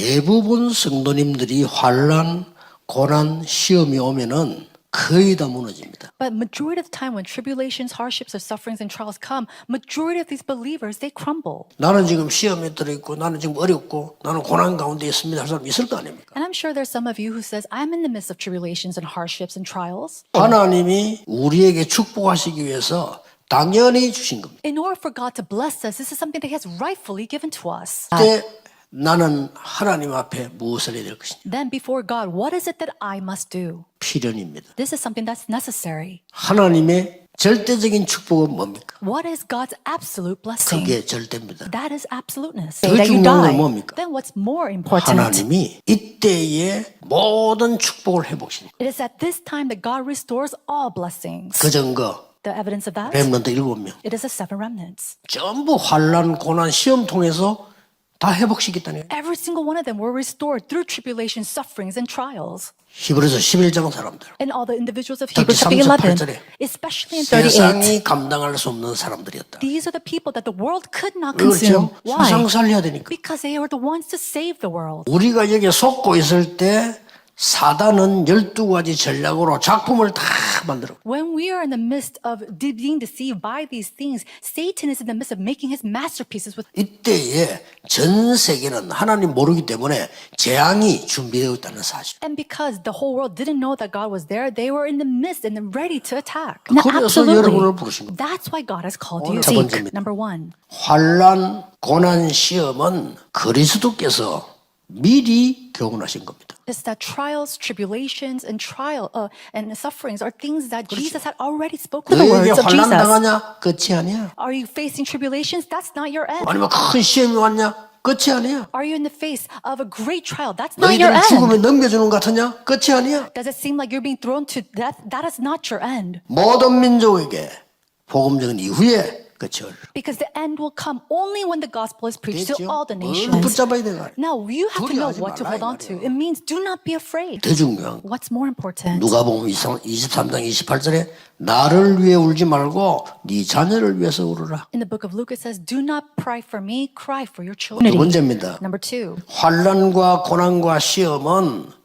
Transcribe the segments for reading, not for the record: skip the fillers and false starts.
대부분 성도님들이 환난, 고난, 시험이 오면은 거의 다 무너집니다. But majority of the time when tribulations, hardships, or sufferings and trials come, majority of these believers, they crumble. 나는 지금 시험에 들어있고 나는 지금 어렵고 나는 고난 가운데 있습니다 할 사람 있을 거 아닙니까? And I'm sure there's some of you who says, I'm in the midst of tribulations and hardships and trials. 하나님이 우리에게 축복하시기 위해서 당연히 주신 겁니다. In order for God to bless us, this is something that He has rightfully given to us. 그때 나는 하나님 앞에 무엇을 해야 될 것이냐? Then before God, what is it that I must do? 필연입니다. This is something that's necessary. 하나님의 절대적인 축복은 뭡니까? What is God's absolute blessing? 그게 절대입니다. That is absoluteness. 더 That you 중요한 건 die. 뭡니까? Then what's more important? 하나님이 이때에 모든 축복을 회복시킵니다. It is at this time that God restores all blessings. 그 증거 The evidence of that? 렘넌트 7명 It is the 7 remnants. 전부 환난, 고난, 시험 통해서 다 회복시켰다는 거예요. Every single one of them were restored through tribulation, sufferings, and trials. 히브리서 11장 사람들. And all the individuals of 특히 Hebrews chapter 11, 38절에 especially in 38, 세상이 감당할 수 없는 사람들이었다. these are the people that the world could not 왜 consume. 그렇죠? 세상 Why? 살려야 되니까. Because they were the ones to save the world. 우리가 여기에 속고 있을 때 사단은 12가지 전략으로 작품을 다 만들어. When we are in the midst of being deceived by these things, Satan is in the midst of making his masterpieces with. 이때에 전 세계는 하나님 모르기 때문에 재앙이 준비되어 있다는 사실. And because the whole world didn't know that God was there, they were in the midst and ready to attack. 그래서 여러분을 부르신 겁니다. That's why God has called 오늘 you. 첫 Seek. 번째입니다. Number 1. 환난, 고난, 시험은 그리스도께서 미리 교훈하신 겁니다. Is that trials, tribulations, and and sufferings are things that Jesus had already spoken the 너에게 words of 환난 Jesus. 당하냐? 끝이 아니야. Are you facing tribulations? That's not your end. 아니면 큰 시험이 왔냐? 끝이 아니야. Are you in the face of a great trial? That's not your 너희들을 죽음에 end. 넘겨주는 것 같으냐? 끝이 아니야. Does it seem like you're being thrown to death? That is not your end. 모든 민족에게 복음 전한 이후에 끝이 올. Because the end will come only when the gospel is preached to 됐죠? all the 뭘 nations. 붙잡아야 되나? Now, you have to know 두려워하지 what to 말라, hold 이 on to. 말이에요. It means do not be afraid. 더 중요한 거. What's more important? 누가복음 23장 28절에 나를 위해 울지 말고 네 자녀를 위해서 울어라. In the book of Luke, it says, do not cry for me, cry for your children. 두 번째입니다. Number 2. 환난과 고난과 시험은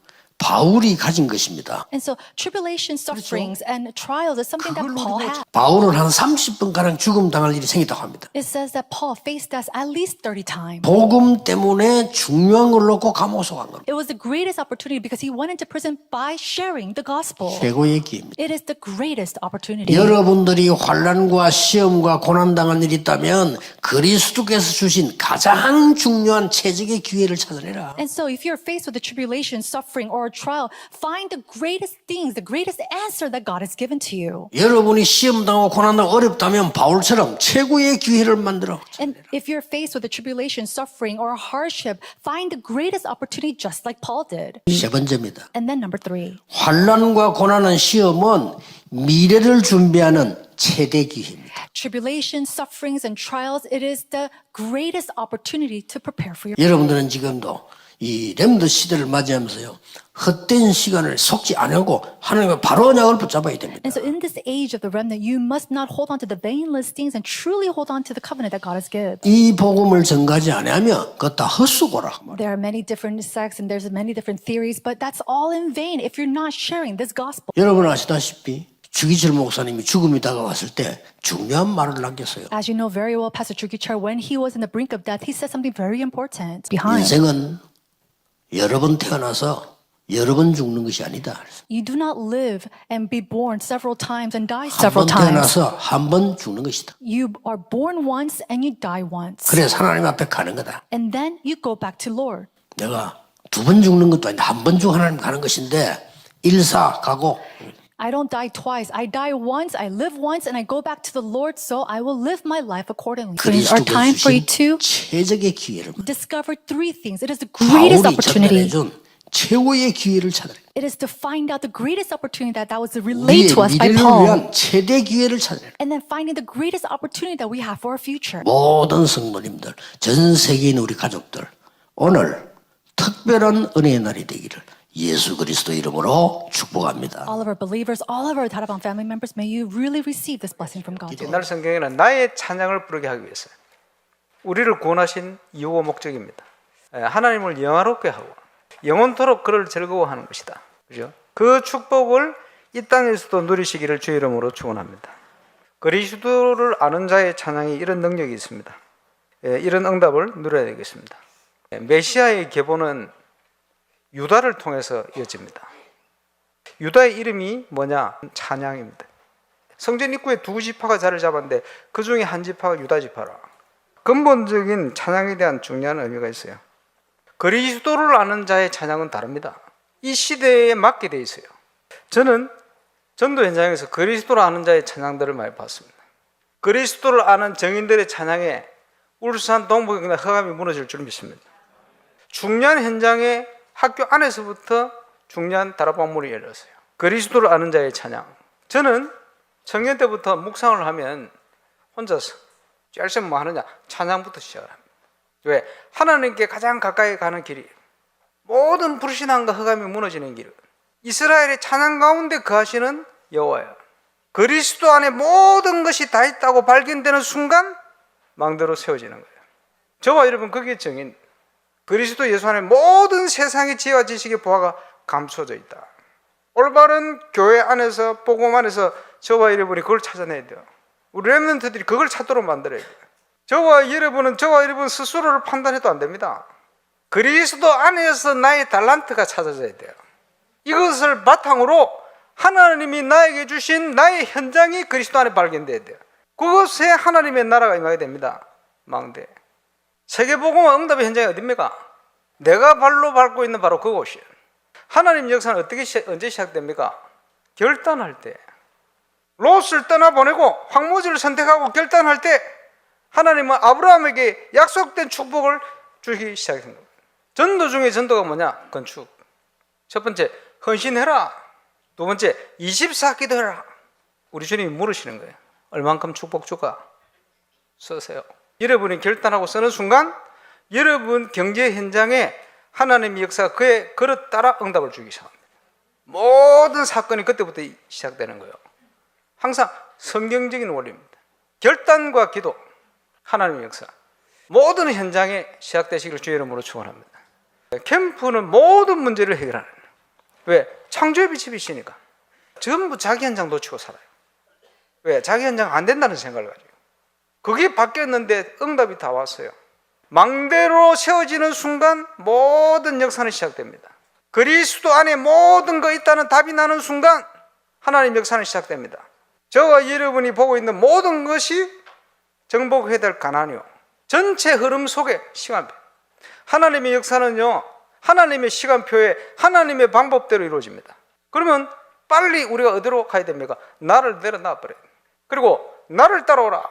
바울이 가진 것입니다. And so tribulation, sufferings, and trials is something that Paul had. 바울은 한 30번 가량 죽음 당할 일이 생겼다고 합니다. It says that Paul faced death at least 30 times. 복음 때문에 중요한 걸 놓고 감옥 속한 겁니다. It was the greatest opportunity because he went into prison by sharing the gospel. 최고의 기회입니다. It is the greatest opportunity. 여러분들이 환난과 시험과 고난 당할 일이 있다면 그리스도께서 주신 가장 중요한 최적의 기회를 찾아내라. And so if you're faced with a tribulation, suffering, or a trial, find the greatest things, the greatest answer that God has given to you. 여러분이 시험 당하고 고난 당하고 어렵다면 바울처럼 최고의 기회를 만들어. And if you're faced with a tribulation, suffering, or a hardship, find the greatest opportunity just like Paul did. 세 번째입니다. And then number 3. 환난과 고난은 시험은 미래를 준비하는 최대 기회입니다. Tribulation, sufferings, and trials, it is the greatest opportunity to prepare for your. 여러분들은 지금도 이 렘더 시대를 맞이하면서요 헛된 시간을 속지 않고 하나님과 바로 언약을 붙잡아야 됩니다. And so in this age of the remnant, you must not hold on to the vainless things and truly hold on to the covenant that God has given. 이 복음을 전가지 않으면 그것 다 헛수고라. There are many different sects and there's many different theories, but that's all in vain if you're not sharing this gospel. 여러분 아시다시피 주기철 목사님이 죽음이 다가왔을 때 중요한 말을 남겼어요. As you know very well, Pastor Chukichar, when he was in the brink of death, he said something very important behind. 인생은 여러 번 태어나서 여러 번 죽는 것이 아니다. You do not live and be born several times and die 한 번 several times. 태어나서 한 번 죽는 것이다. You are born once and you die once. 그래서 하나님 앞에 가는 거다. And then you go back to Lord. 내가 두 번 죽는 것도 아닌데 한 번 죽고 하나님 가는 것인데 일사 가고 I don't die twice. I die once, I live once, and I go back to the Lord, so I will live my life accordingly. So it is our 그리스도가 time for you 주신 to 최적의 기회를 discover 3 things. It is the greatest 바울이 opportunity. 전달해준 최고의 기회를 찾아내. It is to find out the greatest opportunity that was 우리의 relayed to us by 미래를 Paul. 위한 최대 기회를 찾아내. And then finding the greatest opportunity that we have for our future. 모든 성도님들, 전 세계인 우리 가족들, 오늘 특별한 은혜의 날이 되기를 예수 그리스도 이름으로 축복합니다. All of our believers, all of our Darabang family members, may you really receive this blessing from God. 옛날 성경에는 나의 찬양을 부르게 하기 위해서 우리를 구원하신 이유와 목적입니다. 하나님을 영화롭게 하고 영원토록 그를 즐거워하는 것이다. 그죠? 그 축복을 이 땅에서도 누리시기를 주의 이름으로 축원합니다. 그리스도를 아는 자의 찬양이 이런 능력이 있습니다. 이런 응답을 누려야 되겠습니다. 메시아의 계보는 유다를 통해서 이어집니다. 유다의 이름이 뭐냐? 찬양입니다. 성전 입구에 두 지파가 자리를 잡았는데 그 중에 한 지파가 유다 지파라. 근본적인 찬양에 대한 중요한 의미가 있어요. 그리스도를 아는 자의 찬양은 다릅니다. 이 시대에 맞게 돼 있어요. 저는 전도 현장에서 그리스도를 아는 자의 찬양들을 많이 봤습니다. 그리스도를 아는 정인들의 찬양에 울산 동북이나 허감이 무너질 줄 믿습니다. 중요한 현장에 학교 안에서부터 중요한 다락방문이 열렸어요. 그리스도를 아는 자의 찬양. 저는 청년 때부터 묵상을 하면 혼자서 짤셈 뭐 하느냐? 찬양부터 시작을 합니다. 왜? 하나님께 가장 가까이 가는 길이 모든 불신앙과 허감이 무너지는 길. 이스라엘의 찬양 가운데 거하시는 여호와야. 그리스도 안에 모든 것이 다 있다고 발견되는 순간 망대로 세워지는 거예요. 저와 여러분 그게 정인. 그리스도 예수 안에 모든 세상의 지혜와 지식의 보화가 감춰져 있다. 올바른 교회 안에서 복음 안에서 저와 여러분이 그걸 찾아내야 돼요. 우리 렘넌트들이 그걸 찾도록 만들어야 돼요. 저와 여러분 스스로를 판단해도 안 됩니다. 그리스도 안에서 나의 달란트가 찾아져야 돼요. 이것을 바탕으로 하나님이 나에게 주신 나의 현장이 그리스도 안에 발견돼야 돼요. 그것에 하나님의 나라가 임하게 됩니다. 망대. 세계복음화 응답의 현장이 어딥니까? 내가 발로 밟고 있는 바로 그곳이에요. 하나님 역사는 언제 시작됩니까? 결단할 때. 롯을 떠나보내고 황무지를 선택하고 결단할 때 하나님은 아브라함에게 약속된 축복을 주기 시작한 겁니다. 전도 중에 전도가 뭐냐? 건축. 첫 번째, 헌신해라. 두 번째, 24기도 해라. 우리 주님이 물으시는 거예요. 얼만큼 축복 줄까? 쓰세요. 여러분이 결단하고 쓰는 순간 여러분 경제 현장에 하나님의 역사가 그의 그릇 따라 응답을 주기 시작합니다. 모든 사건이 그때부터 시작되는 거예요. 항상 성경적인 원리입니다. 결단과 기도, 하나님의 역사. 모든 현장에 시작되시기를 주의 이름으로 축원합니다. 캠프는 모든 문제를 해결하는 거예요. 왜? 창조의 빛이 비치니까. 전부 자기 현장 놓치고 살아요. 왜? 자기 현장 안 된다는 생각을 가지고. 그게 바뀌었는데 응답이 다 왔어요. 망대로 세워지는 순간 모든 역사는 시작됩니다. 그리스도 안에 모든 거 있다는 답이 나는 순간 하나님 역사는 시작됩니다. 저와 여러분이 보고 있는 모든 것이 정복해야 될 가나안이요. 전체 흐름 속에 시간표. 하나님의 역사는요, 하나님의 시간표에 하나님의 방법대로 이루어집니다. 그러면 빨리 우리가 어디로 가야 됩니까? 나를 내려놔 버려요. 그리고 나를 따라오라.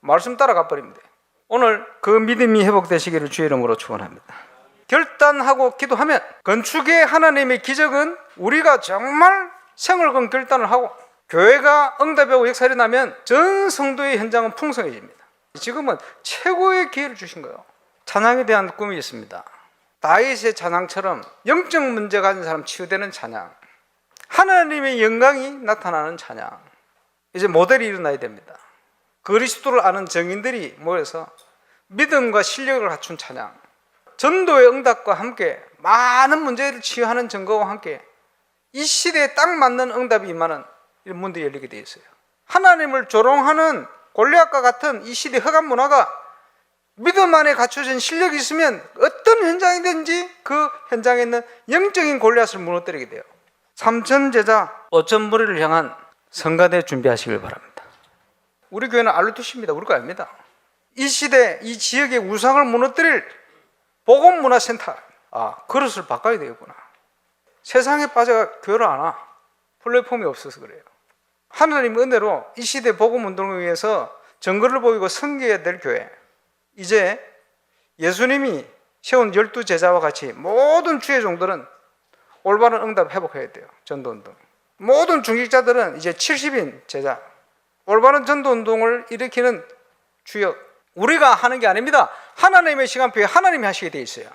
말씀 따라가 버리면 돼요. 오늘 그 믿음이 회복되시기를 주의 이름으로 축원합니다. 결단하고 기도하면 건축의 하나님의 기적은 우리가 정말 생을 건 결단을 하고 교회가 응답하고 역사가 일어나면 전 성도의 현장은 풍성해집니다. 지금은 최고의 기회를 주신 거예요. 찬양에 대한 꿈이 있습니다. 다윗의 찬양처럼 영적 문제 가진 사람 치유되는 찬양, 하나님의 영광이 나타나는 찬양. 이제 모델이 일어나야 됩니다. 그리스도를 아는 정인들이 모여서 믿음과 실력을 갖춘 찬양, 전도의 응답과 함께 많은 문제를 치유하는 증거와 함께 이 시대에 딱 맞는 응답이 임하는 이런 문들이 열리게 되어 있어요. 하나님을 조롱하는 골리앗과 같은 이 시대 허감 문화가 믿음 안에 갖춰진 실력이 있으면 어떤 현장이든지 그 현장에 있는 영적인 골리앗을 무너뜨리게 돼요. 3천 제자 5천 무리를 향한 성가대 준비하시길 바랍니다. 우리 교회는 알루트십니다. 우리 거 아닙니다. 이 시대, 이 지역의 우상을 무너뜨릴 복음문화센터. 그릇을 바꿔야 되겠구나. 세상에 빠져가 교회를 안 와. 플랫폼이 없어서 그래요. 하나님 은혜로 이 시대 복음운동을 위해서 정글을 보이고 섬겨야 될 교회. 이제 예수님이 세운 12제자와 같이 모든 주의 종들은 올바른 응답 회복해야 돼요. 전도운동. 모든 중직자들은 이제 70인 제자, 올바른 전도운동을 일으키는 주역. 우리가 하는 게 아닙니다. 하나님의 시간표에 하나님이 하시게 돼 있어요.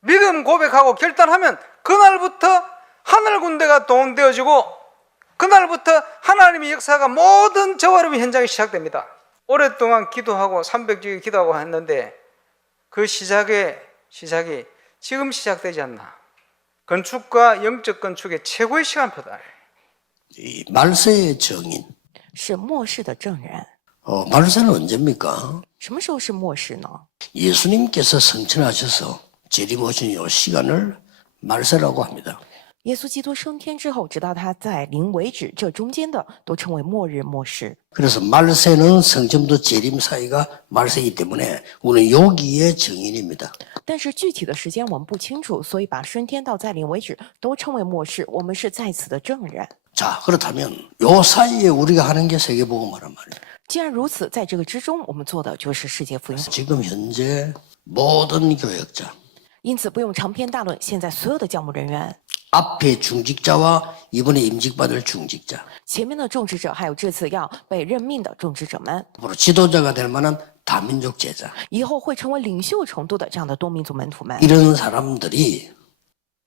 믿음 고백하고 결단하면 그날부터 하늘 군대가 동원되어지고 그날부터 하나님의 역사가 모든 저와 여러분 현장에 시작됩니다. 오랫동안 기도하고 300주일 기도하고 했는데 그 시작이 지금 시작되지 않나? 건축과 영적 건축의 최고의 시간표다. 이 말세의 정인. 是末世的证人。 말세는 언제입니까? 什么时候是末世呢？ 예수님께서 성천하셔서 재림오신 이 시간을 말세라고 합니다. 耶稣基督升天之后，直到他在临为止，这中间的都称为末日末世。 그래서 말세는 성천부터 재림 사이가 말세이기 때문에 우리는 여기에 정인입니다. 但是具体的时间我们不清楚，所以把升天到再临为止都称为末世。我们是在此的证人。 자, 그렇다면 요 사이에 우리가 하는 게 세계복음화란 말이에요. 既然如此，在这个之中，我们做的就是世界福音。 지금 현재 모든 교역자, 因此，不用长篇大论。现在所有的教牧人员， 앞에 중직자와 이번에 임직받을 중직자, 前面的种植者，还有这次要被任命的种植者们， 앞으로 지도자가 될 만한 다민족 제자, 以后会成为领袖程度的这样的多民族门徒们。 이런 사람들이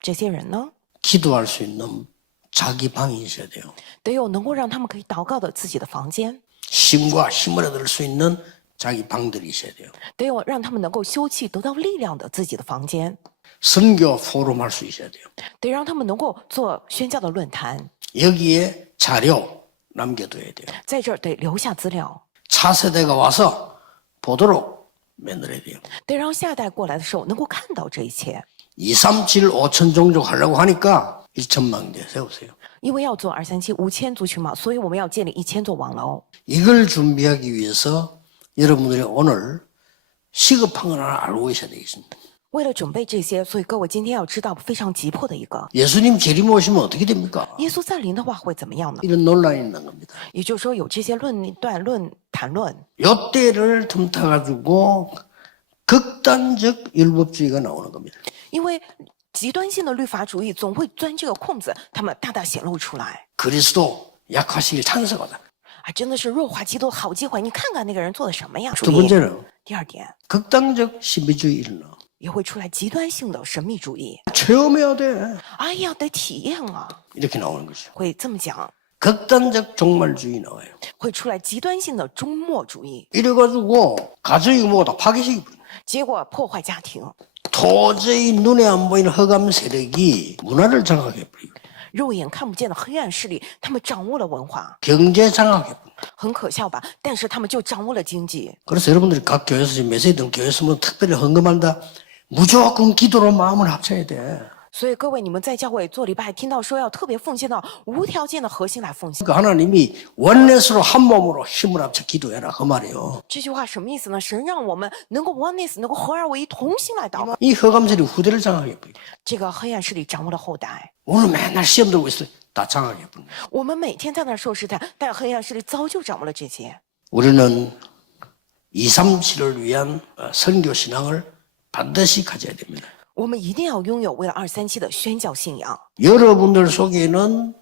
这些人呢， 기도할 수 있는 자기 방이 있어야 돼요. 得有能够让他们可以祷告的自己的房间， 힘과 힘을 얻을 수 있는 자기 방들이 있어야 돼요. 得有让他们能够休憩得到力量的自己的房间， 선교 포럼할 수 있어야 돼요. 得让他们能够做宣教的论坛， 여기에 자료 남겨둬야 돼요. 在这儿得留下资料， 차세대가 와서 보도록 만들어야 돼요. 得让下一代过来的时候能够看到这一切。 2, 3, 7, 5천 종족 하려고 하니까 1천만 대 세우세요. 因为要做237 5000族群嘛，所以我们要建立1000座网楼。 이걸 준비하기 위해서 여러분들이 오늘 시급한 걸 하나 알고 계셔야 되겠습니다. 为了准备这些，所以各位今天要知道非常急迫的一个， 예수님 재림 오시면 어떻게 됩니까? 耶稣再临的话会怎么样呢？ 이런 논란이 있는 겁니다. 也就是说，有这些谈论， 요때를 틈타가지고 극단적 율법주의가 나오는 겁니다. 因为极端性的律法主义总会钻这个空子，他们大大显露出来。 그리스도 약화시킬 찬성하다. 啊，真的是弱化基督好机会！你看看那个人做的什么呀？ 두 번째는 第二点， 극단적 신비주의 일어나. 也会出来极端性的神秘主义。 체험해야 돼. 哎呀，得体验啊， 이렇게 나오는 거죠. 会这么讲， 극단적 종말주의 나와요. 会出来极端性的终末主义， 이래가지고 가정이 뭐가 다 파괴시키고 结果破坏家庭， 도저히 눈에 안 보이는 허감 세력이 문화를 장악해버리고 肉眼看不见的黑暗势力，他们掌握了文化， 경제 장악해버리고 很可笑吧？但是他们就掌握了经济。 그래서 여러분들이 각 교회에서 지금 메시지들 교회에서 뭐 특별히 헌금한다 무조건 기도로 마음을 합쳐야 돼. 所以各位，你们在教会做礼拜，听到说要特别奉献到无条件的核心来奉献， 그러니까 하나님이 원넷으로 한 몸으로 힘을 합쳐 기도해라 그 말이에요. 这句话什么意思呢？神让我们能够 oneness，能够合而为一，同心来祷告。 이 허감 세력이 후대를 장악해버리고 这个黑暗势力掌握了后代， 오늘 맨날 시험 들고 있어 다 장악해버리고 我们每天在那儿受试探，但黑暗势力早就掌握了这些。 우리는 237을 위한 선교 신앙을 반드시 가져야 됩니다. 我们一定要拥有为了237的宣教信仰。 여러분들 속에는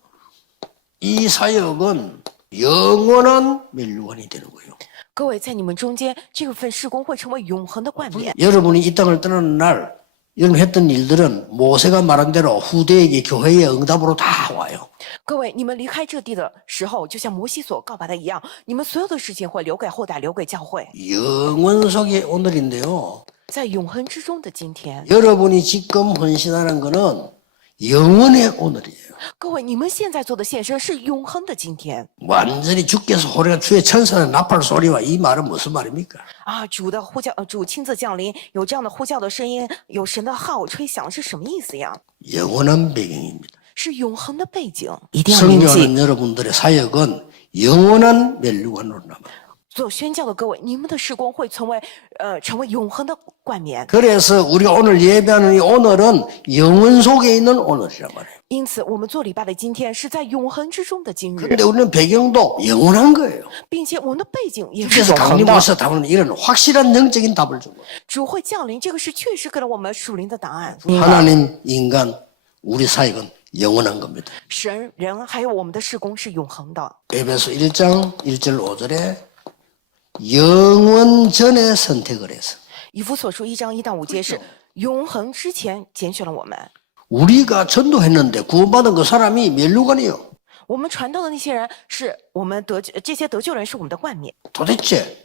이 사역은 영원한 멸류관이 되는 거예요. 各位，在你们中间，这份事工会成为永恒的冠冕。 여러분이 이 땅을 떠나는 날 여러분 했던 일들은 모세가 말한 대로 후대에게 교회의 응답으로 다 와요. 各位，你们离开这地的时候，就像摩西所告白的一样，你们所有的事情会留给后代，留给教会。 영원 속의 오늘인데요. 在永恒之中的今天， 여러분이 지금 헌신하는 거는 영원의 오늘이에요. 各位，你们现在做的献身是永恒的今天 완전히 주께서 호래가 주의 천사의 나팔 소리와 이 말은 무슨 말입니까? 啊！主的呼叫，主亲自降临，有这样的呼叫的声音，有神的号吹响，是什么意思呀？ 영원한 배경입니다. 是永恒的背景，一定要铭记。 성교하는 여러분들의 사역은 영원한 멸류관으로 남아요. 做宣教的各位，你们的事工会成为永恒的冠冕。 그래서 우리가 오늘 예배하는 이 오늘은 영원 속에 있는 오늘이란 말이에요. 因此，我们做礼拜的今天是在永恒之中的今日， 그런데 우리는 배경도 영원한 거예요. 并且我们的背景也是 그래서 永恒 강림 的。 와서 답은 이런 확실한 영적인 답을 준 거예요. 主会降临，这个是确实给了我们属灵的答案。 하나님, 인간, 우리 사역은 영원한 겁니다. 神、人还有我们的事工是永恒的。 에베소 1장 1절 5절에 영원 전에 선택을 해서 以弗所书1章1到5节是永恒之前拣选了我们， 우리가 전도했는데 구원받은 그 사람이 멸류관이요. 我们传道的那些人是我们这些得救人是我们的冠冕。 도대체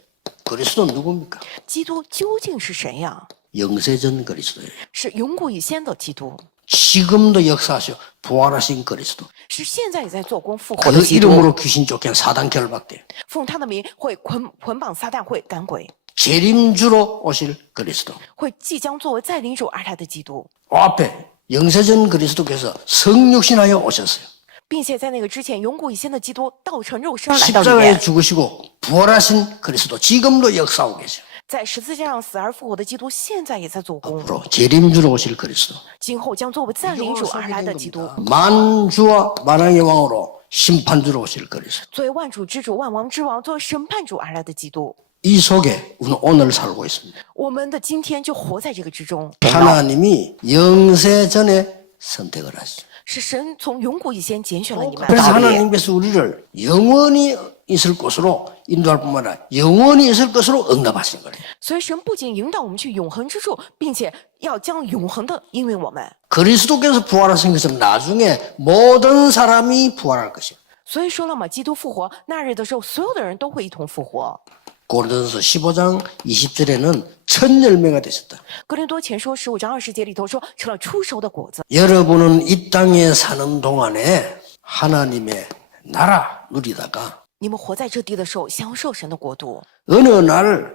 그리스도는 누굽니까? 基督究竟是谁呀？ 영세전 그리스도예요. 是永古以先的基督， 지금도 역사하시오 부활하신 그리스도. 是现在也在做工复活的 그 基督。 이름으로 귀신 쫓겨 사단 결박돼. 奉他的名会捆绑撒旦，会赶鬼， 재림주로 오실 그리스도. 会即将作为再临主而来的基督， 앞에 영세전 그리스도께서 성육신하여 오셨어요. 并且在那个之前，永古以先的基督道成肉身来到里 십자가에 面， 죽으시고 부활하신 그리스도 지금도 역사하고 계세요. 在十字架上死而复活的基督，现在也在做工， 앞으로 재림주로 오실 그리스도. 今后将作为再临主而来的基督， 만주와 만왕의 왕으로 심판주로 오실 그리스도. 作为万主之主、万王之王、作为审判主而来的基督。 이 속에 우리는 오늘 살고 있습니다. 我们的今天就活在这个之中， 하나님이 영세전에 선택을 하시죠. 是神从永古以先拣选了你们。 그래서 道理 하나님께서 우리를 영원히 있을 곳으로 인도할 뿐만 아니라 영원히 있을 것으로 응답하신 거예요. 所以神不仅引导我们去永恒之处，并且要将永恒的应允我们。 그리스도께서 부활하신 것은 나중에 모든 사람이 부활할 것이에요. 所以说了嘛，基督复活那日的时候，所有的人都会一同复活。 고린도서 15장 20절에는 첫 열매가 되셨다. 哥林多前书15章20节里头说，成了出熟的果子。 여러분은 이 땅에 사는 동안에 하나님의 나라 누리다가 你们活在这地的时候，享受神的国度。 어느 날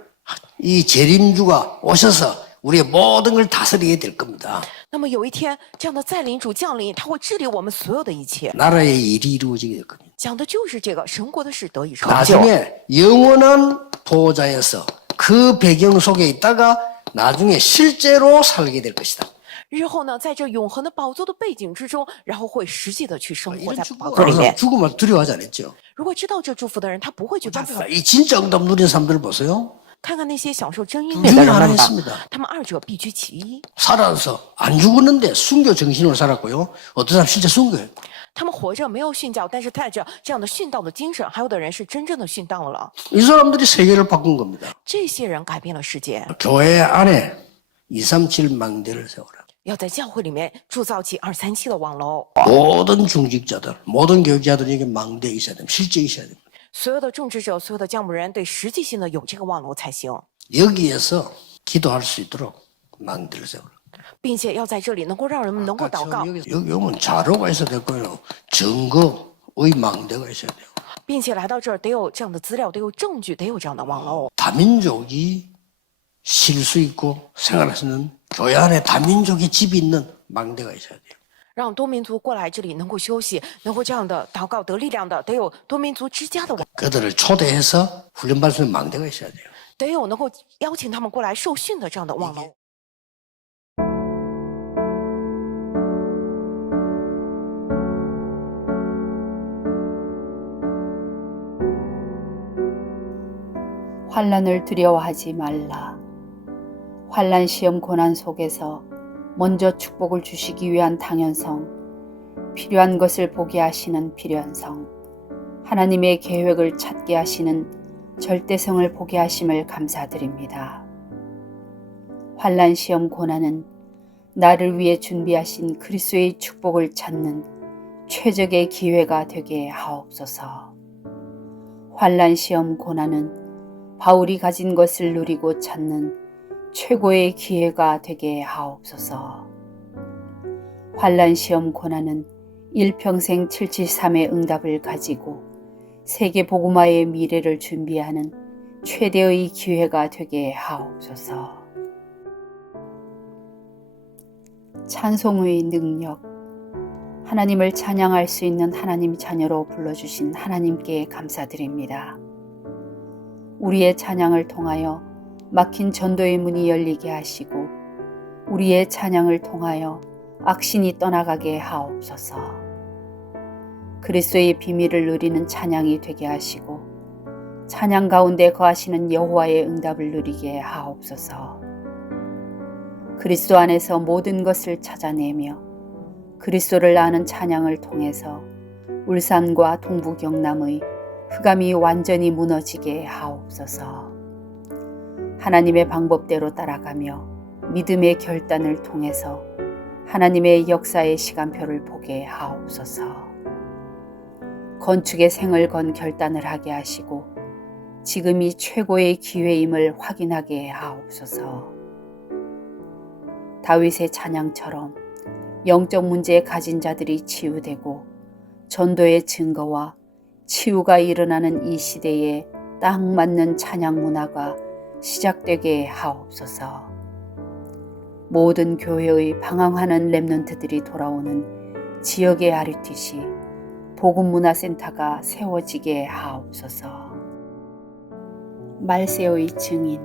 이 재림주가 오셔서 우리의 모든 걸 다스리게 될 겁니다. 那么有一天，这样的再临主降临，他会治理我们所有的一切。 나라의 일이 이루어지게 될 겁니다. 讲的就是这个神国的事得以成就。 나중에 영원한 보호자에서 그 배경 속에 있다가 나중에 실제로 살게 될 것이다. 日后呢，在这永恒的宝座的背景之中，然后会实际的去生活 이런 在 축복을 宝座里 알아서 面。 죽음을 두려워하지 않았죠. 如果知道这祝福的人，他不会惧怕死。 이 진짜 응답 누린 사람들 보세요. 看看那些享受真应 둘 允 중에 的人 하나 们吧， 했습니다. 他们二者必居其一。 살아서 안 죽었는데 순교 정신으로 살았고요. 어떤 사람 실제 순교예요. 他们活着没有殉教，但是带着这样的殉道的精神，还有的人是真正的殉道了。 이 사람들이 세계를 바꾼 겁니다. 这些人改变了世界， 교회 안에 237 망대를 세워라. 要在教会里面铸造起237的网楼。 모든 중직자들, 모든 교육자들에게 망대 있어야 됩니다. 실제 있어야 됩니다. 所有的种植者、所有的教牧人，对实际性的有这个网楼才行， 여기에서 기도할 수 있도록 망대를 세워라. 并且要在这里能够让人们能够祷告， 여기는 자료가 있어야 될 거예요. 증거의 망대가 있어야 돼요. 并且来到这儿得有这样的资料，得有证据，得有这样的网楼。 다민족이 쉴 수 있고 생활할 수 있는 교회 안에 다민족의 집이 있는 망대가 있어야 돼요. 让多民族过来这里能够休息，能够这样的祷告得力量的，得有多民族之家的网， 그들을 초대해서 훈련받을 수 있는 망대가 있어야 돼요. 得有能够邀请他们过来受训的这样的网楼。 환난을 두려워하지 말라. 환난 시험 고난 속에서 먼저 축복을 주시기 위한 당연성, 필요한 것을 보게 하시는 필연성, 하나님의 계획을 찾게 하시는 절대성을 보게 하심을 감사드립니다. 환난 시험 고난은 나를 위해 준비하신 그리스도의 축복을 찾는 최적의 기회가 되게 하옵소서. 환난 시험 고난은 바울이 가진 것을 누리고 찾는 최고의 기회가 되게 하옵소서. 환난 시험 고난은 일평생 773의 응답을 가지고 세계 복음화의 미래를 준비하는 최대의 기회가 되게 하옵소서. 찬송의 능력, 하나님을 찬양할 수 있는 하나님 자녀로 불러주신 하나님께 감사드립니다. 우리의 찬양을 통하여 막힌 전도의 문이 열리게 하시고 우리의 찬양을 통하여 악신이 떠나가게 하옵소서. 그리스도의 비밀을 누리는 찬양이 되게 하시고 찬양 가운데 거하시는 여호와의 응답을 누리게 하옵소서. 그리스도 안에서 모든 것을 찾아내며 그리스도를 아는 찬양을 통해서 울산과 동부 경남의 흑암이 완전히 무너지게 하옵소서. 하나님의 방법대로 따라가며 믿음의 결단을 통해서 하나님의 역사의 시간표를 보게 하옵소서. 건축의 생을 건 결단을 하게 하시고 지금이 최고의 기회임을 확인하게 하옵소서. 다윗의 찬양처럼 영적 문제 가진 자들이 치유되고 전도의 증거와 치유가 일어나는 이 시대에 딱 맞는 찬양 문화가 시작되게 하옵소서. 모든 교회의 방황하는 렘넌트들이 돌아오는 지역의 RUTC 복음문화센터가 세워지게 하옵소서. 말세의 증인,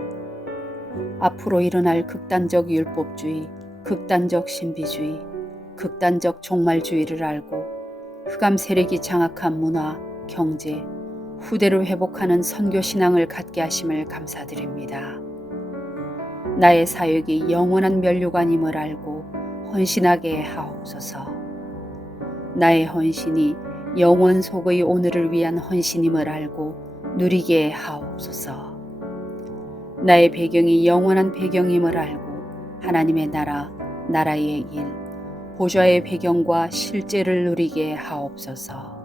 앞으로 일어날 극단적 율법주의, 극단적 신비주의, 극단적 종말주의를 알고 흑암 세력이 장악한 문화, 경제, 후대를 회복하는 선교신앙을 갖게 하심을 감사드립니다. 나의 사역이 영원한 면류관임을 알고 헌신하게 하옵소서. 나의 헌신이 영원 속의 오늘을 위한 헌신임을 알고 누리게 하옵소서. 나의 배경이 영원한 배경임을 알고 하나님의 나라, 나라의 일, 보좌의 배경과 실제를 누리게 하옵소서.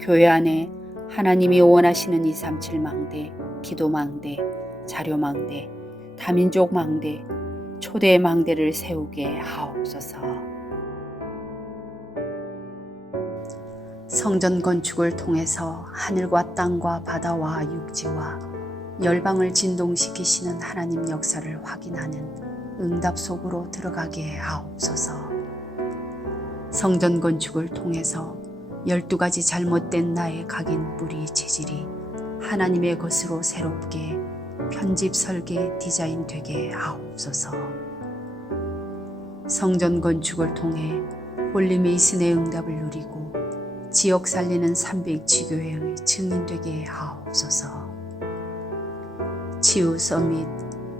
교회 안에 하나님이 원하시는 237 망대, 기도 망대, 자료 망대, 다민족 망대, 초대 망대를 세우게 하옵소서. 성전 건축을 통해서 하늘과 땅과 바다와 육지와 열방을 진동시키시는 하나님 역사를 확인하는 응답 속으로 들어가게 하옵소서. 성전 건축을 통해서 12가지 잘못된 나의 각인 뿌리 체질이 하나님의 것으로 새롭게 편집 설계 디자인 되게 하옵소서. 성전 건축을 통해 홀리메이슨의 응답을 누리고 지역 살리는 300지교회의 증인 되게 하옵소서. 치유 서밋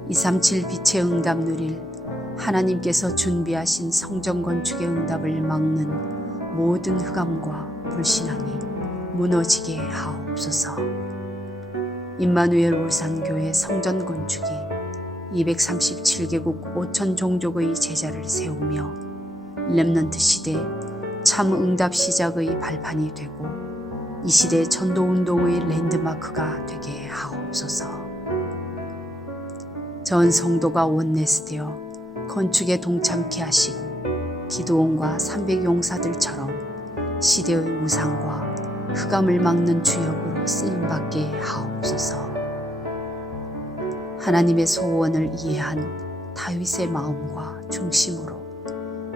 237 빛의 응답 누릴 하나님께서 준비하신 성전 건축의 응답을 막는 모든 흑암과 불신앙이 무너지게 하옵소서. 임마누엘 울산교회 성전 건축이 237개국 5천 종족의 제자를 세우며 렘넌트 시대 참 응답 시작의 발판이 되고 이 시대 전도운동의 랜드마크가 되게 하옵소서. 전 성도가 원내스되어 건축에 동참케 하시고 기도원과 300용사들처럼 시대의 우상과 흑암을 막는 주역으로 쓰임받게 하옵소서. 하나님의 소원을 이해한 다윗의 마음과 중심으로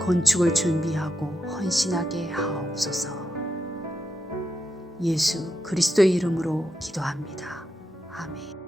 건축을 준비하고 헌신하게 하옵소서. 예수 그리스도의 이름으로 기도합니다. 아멘.